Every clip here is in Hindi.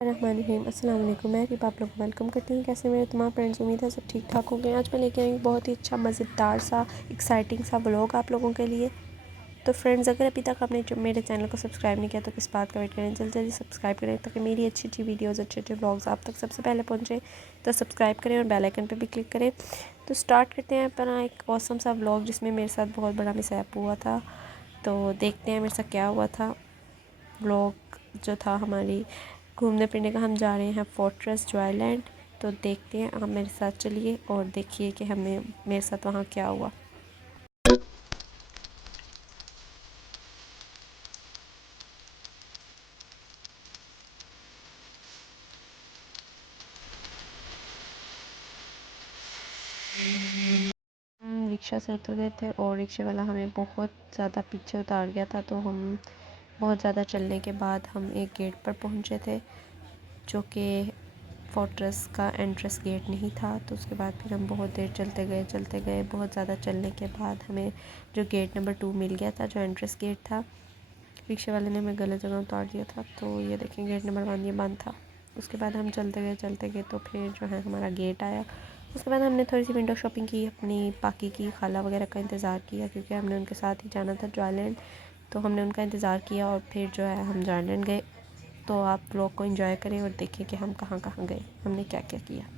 रहमानिर्रहीम अस्सलाम वालेकुम। मैं रिप आप लोग को वेलकम करती हूँ। कैसे मेरे तमाम फ्रेंड्स, उम्मीद है सब ठीक ठाक होंगे। आज मैं लेके आई हूँ बहुत ही अच्छा मज़ेदार सा एक्साइटिंग सा व्लॉग आप लोगों के लिए। तो फ्रेंड्स, अगर अभी तक आपने मेरे चैनल को सब्सक्राइब नहीं किया तो किस बात का वेट करें, जल्दी जल्दी सब्सक्राइब करें ताकि मेरी अच्छी अच्छी वीडियोज़ अच्छे अच्छे व्लॉग्स आप तक सबसे पहले पहुँचे। तो सब्सक्राइब करें और बेल आइकन पर भी क्लिक करें। तो स्टार्ट करते हैं अपना एक ऑसम सा व्लॉग जिसमें मेरे साथ बहुत बड़ा मिसहैप हुआ था। तो देखते हैं मेरे साथ क्या हुआ था। व्लॉग जो था हमारी घूमने फिरने का, हम जा रहे हैं फोर्ट्रेस जॉयलैंड। तो देखते हैं, आप मेरे साथ चलिए और देखिए कि हमें मेरे साथ वहाँ क्या हुआ। हम रिक्शा से उतर गए थे और रिक्शे वाला हमें बहुत ज़्यादा पीछे उतार गया था। तो हम बहुत ज़्यादा चलने के बाद हम एक गेट पर पहुँचे थे जो कि फोर्ट्रेस का एंट्रेंस गेट नहीं था। तो उसके बाद फिर हम बहुत देर चलते गए। बहुत ज़्यादा चलने के बाद हमें जो गेट नंबर 2 मिल गया था, जो एंट्रेंस गेट था। रिक्शे वाले ने हमें गलत जगह उतार दिया था। तो ये देखें, गेट नंबर 1 ये बंद था। उसके बाद हम चलते गए तो फिर जो है हमारा गेट आया। उसके बाद हमने थोड़ी सी विंडो शॉपिंग की, अपनी पाकी की खाला वगैरह का इंतज़ार किया क्योंकि हमने उनके साथ ही जाना था जॉयलैंड। तो हमने उनका इंतज़ार किया और फिर जो है हम जॉयलैंड गए। तो आप लोग को एंजॉय करें और देखें कि हम कहाँ कहाँ गए, हमने क्या क्या किया।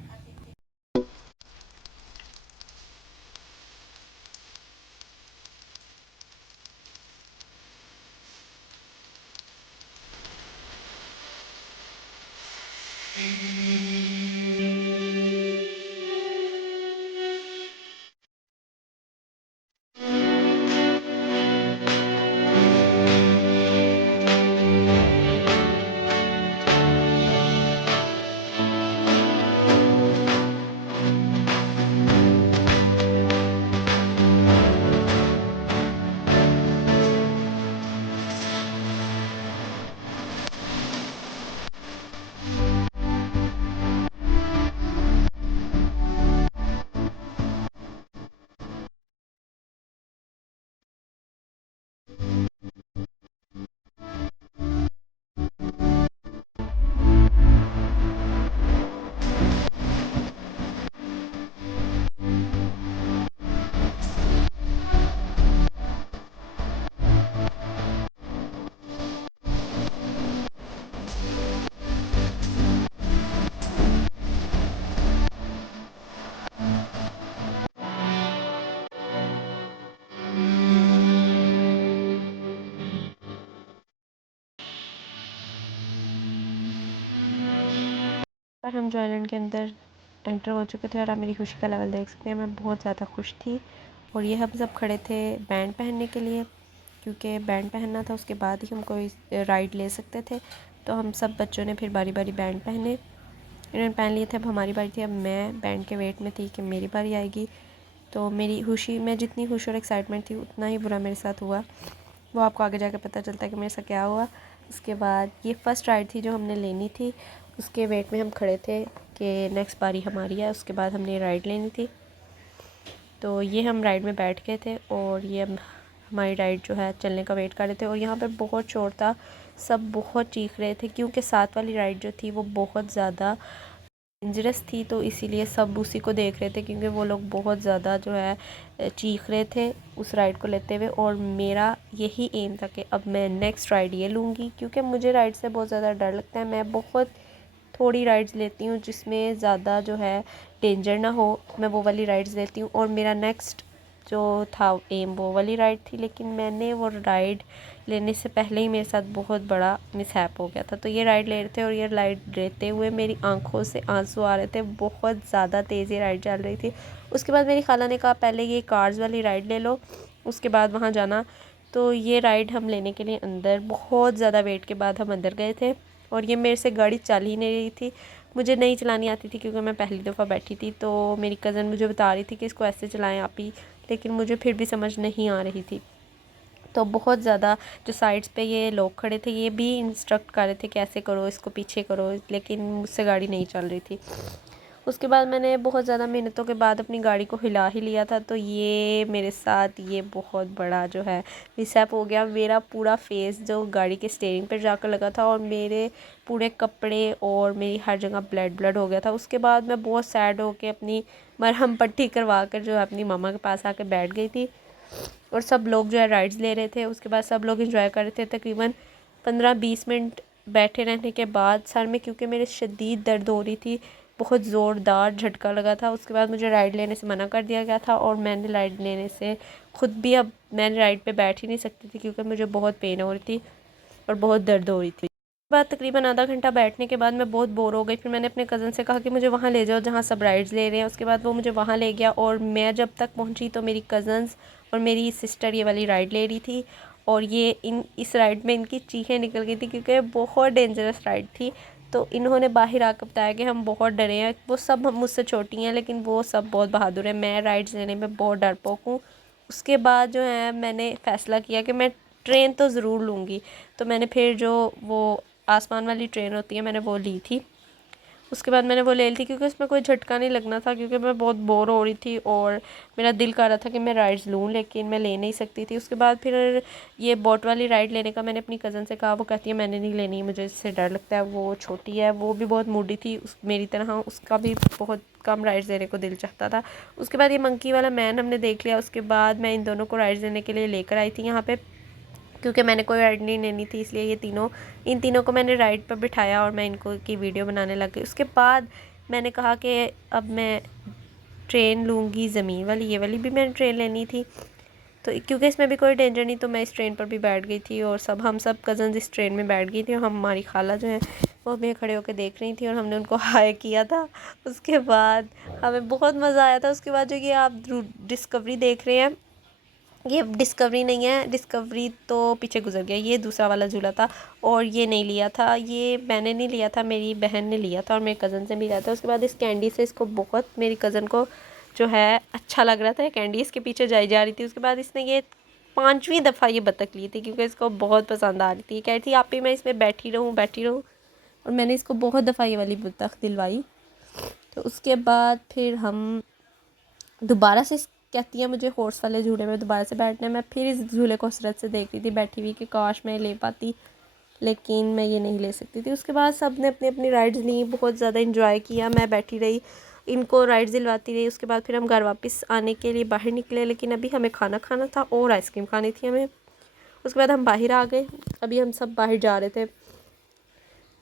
पर हम जॉयलैंड के अंदर एंटर हो चुके थे और आप मेरी खुशी का लेवल देख सकते हैं। मैं बहुत ज़्यादा खुश थी और ये हम सब खड़े थे बैंड पहनने के लिए क्योंकि बैंड पहनना था, उसके बाद ही हम कोई राइड ले सकते थे। तो हम सब बच्चों ने फिर बारी बारी बैंड पहने, इन्होंने पहन लिए थे। अब हमारी बारी थी। अब मैं बैंड के वेट में थी कि मेरी बारी आएगी। तो मेरी खुशी, मैं जितनी खुश और एक्साइटमेंट थी उतना ही बुरा मेरे साथ हुआ। वो आपको आगे जाकर पता चलता है कि मेरे साथ क्या हुआ। उसके बाद ये फ़र्स्ट राइड थी जो हमने लेनी थी, उसके वेट में हम खड़े थे कि नेक्स्ट बारी हमारी है। उसके बाद हमने राइड लेनी थी। तो ये हम राइड में बैठ गए थे और ये हमारी राइड जो है चलने का वेट कर रहे थे। और यहाँ पर बहुत शोर था, सब बहुत चीख रहे थे क्योंकि साथ वाली राइड जो थी वो बहुत ज़्यादा डेंजरस थी। तो इसीलिए सब उसी को देख रहे थे क्योंकि वो लोग बहुत ज़्यादा जो है चीख रहे थे उस राइड को लेते हुए। और मेरा यही एम था कि अब मैं नेक्स्ट राइड ये लूँगी क्योंकि मुझे राइड से बहुत ज़्यादा डर लगता है। मैं बहुत थोड़ी राइड्स लेती हूँ जिसमें ज़्यादा जो है डेंजर ना हो, मैं वो वाली राइड्स लेती हूँ। और मेरा नेक्स्ट जो था एम वो वाली राइड थी, लेकिन मैंने वो राइड लेने से पहले ही मेरे साथ बहुत बड़ा मिसहैप हो गया था। तो ये राइड ले रहे थे और ये राइड लेते हुए मेरी आंखों से आंसू आ रहे थे, बहुत ज़्यादा तेज़ ये राइड चल रही थी। उसके बाद मेरी खाला ने कहा पहले ये कार्स वाली राइड ले लो, उसके बाद वहाँ जाना। तो ये राइड हम लेने के लिए अंदर बहुत ज़्यादा वेट के बाद हम अंदर गए थे। और ये मेरे से गाड़ी चल ही नहीं रही थी, मुझे नहीं चलानी आती थी क्योंकि मैं पहली दफ़ा बैठी थी। तो मेरी कज़न मुझे बता रही थी कि इसको ऐसे चलाएं आप ही, लेकिन मुझे फिर भी समझ नहीं आ रही थी। तो बहुत ज़्यादा जो साइड्स पे ये लोग खड़े थे ये भी इंस्ट्रक्ट कर रहे थे कि ऐसे करो, इसको पीछे करो, लेकिन मुझसे गाड़ी नहीं चल रही थी। उसके बाद मैंने बहुत ज़्यादा मेहनतों के बाद अपनी गाड़ी को हिला ही लिया था। तो ये मेरे साथ ये बहुत बड़ा जो है मिसहैप हो गया। मेरा पूरा फेस जो गाड़ी के स्टीयरिंग पर जाकर लगा था और मेरे पूरे कपड़े और मेरी हर जगह ब्लड ब्लड हो गया था। उसके बाद मैं बहुत सैड होकर अपनी मरहम पट्टी करवा कर जो है अपनी मामा के पास आकर बैठ गई थी। और सब लोग जो है राइड्स ले रहे थे। उसके बाद सब लोग इंजॉय कर रहे थे। तकरीबन 15-20 मिनट बैठे रहने के बाद सर में क्योंकि मेरे शदीद दर्द हो रही थी, बहुत ज़ोरदार झटका लगा था। उसके बाद मुझे राइड लेने से मना कर दिया गया था और मैंने राइड लेने से ख़ुद भी अब मैं राइड पे बैठ ही नहीं सकती थी क्योंकि मुझे बहुत पेन हो रही थी और बहुत दर्द हो रही थी। बाद तकरीबन आधा घंटा बैठने के बाद मैं बहुत बोर हो गई। फिर मैंने अपने कज़न से कहा कि मुझे वहाँ ले जाओ जहाँ सब राइड्स ले रहे हैं। उसके बाद वो मुझे वहाँ ले गया और मैं जब तक पहुँची तो मेरी कज़न्स और मेरी सिस्टर ये वाली राइड ले रही थी। और ये इस राइड में इनकी चीखें निकल गई थी क्योंकि बहुत डेंजरस राइड थी। तो इन्होंने बाहर आकर बताया कि हम बहुत डरे हैं। वो सब हम मुझसे छोटी हैं लेकिन वो सब बहुत बहादुर हैं। मैं राइड्स लेने में बहुत डरपोक हूँ। उसके बाद जो है मैंने फ़ैसला किया कि मैं ट्रेन तो ज़रूर लूँगी। तो मैंने फिर जो वो आसमान वाली ट्रेन होती है मैंने वो ली थी। उसके बाद मैंने वो ले ली थी क्योंकि उसमें कोई झटका नहीं लगना था क्योंकि मैं बहुत बोर हो रही थी और मेरा दिल कर रहा था कि मैं राइड्स लूँ लेकिन मैं ले नहीं सकती थी। उसके बाद फिर ये बोट वाली राइड लेने का मैंने अपनी कज़न से कहा। वो कहती है मैंने नहीं लेनी, मुझे इससे डर लगता है। वो छोटी है, वो भी बहुत मूडी थी मेरी तरह, उसका भी बहुत कम राइड्स लेने को दिल चाहता था। उसके बाद ये मंकी वाला मैन हमने देख लिया। उसके बाद मैं इन दोनों को राइड्स लेने के लिए लेकर आई थी यहाँ पर क्योंकि मैंने कोई राइड नहीं लेनी थी, इसलिए इन तीनों को मैंने राइड पर बिठाया और मैं इनको की वीडियो बनाने लग गई। उसके बाद मैंने कहा कि अब मैं ट्रेन लूँगी ज़मीन वाली, ये वाली भी मैंने ट्रेन लेनी थी। तो क्योंकि इसमें भी कोई डेंजर नहीं तो मैं इस ट्रेन पर भी बैठ गई थी और हम सब कज़न्स इस ट्रेन में बैठ गई थी और हमारी खाला जो है वो हमें खड़े होकर देख रही थी और हमने उनको हाय किया था। उसके बाद हमें बहुत मज़ा आया था। उसके बाद जो ये आप डिस्कवरी देख रहे हैं, ये डिस्कवरी नहीं है, डिस्कवरी तो पीछे गुजर गया, ये दूसरा वाला झूला था और ये नहीं लिया था, ये मैंने नहीं लिया था, मेरी बहन ने लिया था और मेरे कज़न से भी लिया था। उसके बाद इस कैंडी से इसको बहुत, मेरी कज़न को जो है अच्छा लग रहा था, कैंडी इसके पीछे जाई जा रही थी। उसके बाद इसने ये 5वीं दफ़ा ये बतख ली थी क्योंकि इसको बहुत पसंद आ रही थी। कह रही थी आप ही मैं इसमें बैठी रहूँ और मैंने इसको बहुत दफ़ा ये वाली बतख दिलवाई। तो उसके बाद फिर हम दोबारा से कहती है मुझे हॉर्स वाले झूले में दोबारा से बैठना है। मैं फिर इस झूले को हसरत से देख रही थी बैठी हुई कि काश मैं ले पाती, लेकिन मैं ये नहीं ले सकती थी। उसके बाद सब ने अपनी अपनी राइड्स ली, बहुत ज़्यादा इंजॉय किया। मैं बैठी रही, इनको राइड्स दिलवाती रही। उसके बाद फिर हम घर वापस आने के लिए बाहर निकले, लेकिन अभी हमें खाना खाना था और आइसक्रीम खानी थी हमें। उसके बाद हम बाहर आ गए। अभी हम सब बाहर जा रहे थे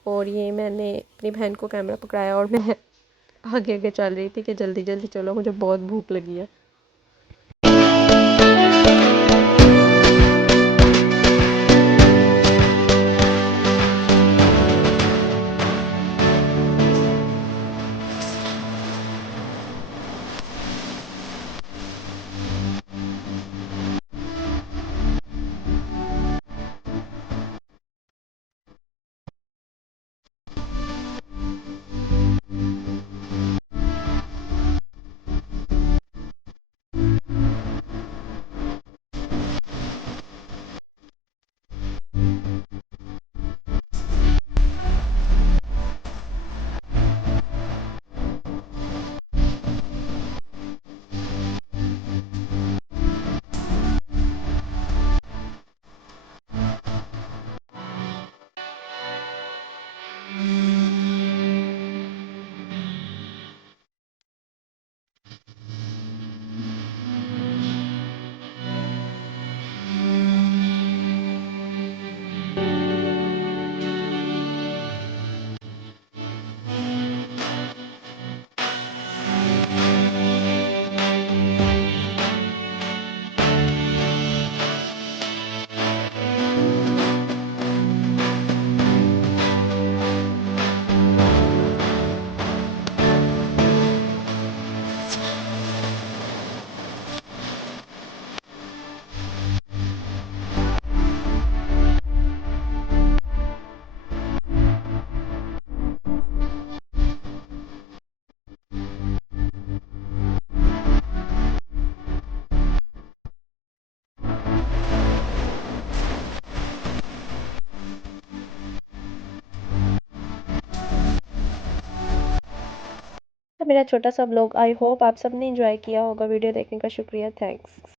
और ये मैंने अपनी बहन को कैमरा पकड़ाया और मैं आगे आगे चल रही थी कि जल्दी जल्दी चलो, मुझे बहुत भूख लगी है। मेरा छोटा सा ब्लॉग। आई होप आप सब ने एंजॉय किया होगा। वीडियो देखने का शुक्रिया, थैंक्स।